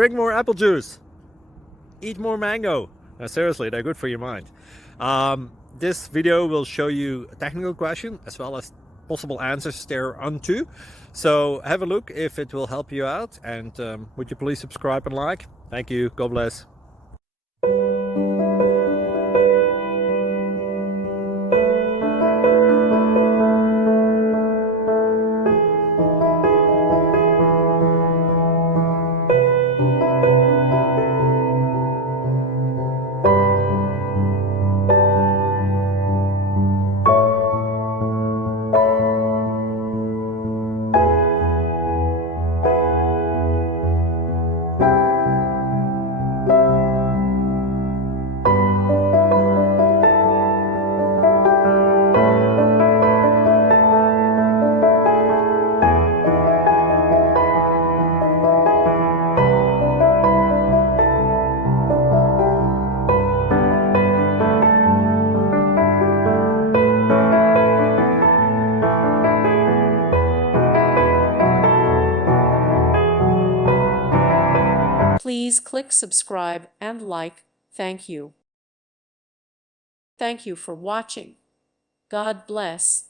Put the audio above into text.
Drink more apple juice. Eat more mango. No, seriously, they're good for your mind. This video will show you a technical question as well as possible answers thereunto. So have a look if it will help you out, and would you please subscribe and like? Thank you. God bless. Please click subscribe and like. Thank you. Thank you for watching. God bless.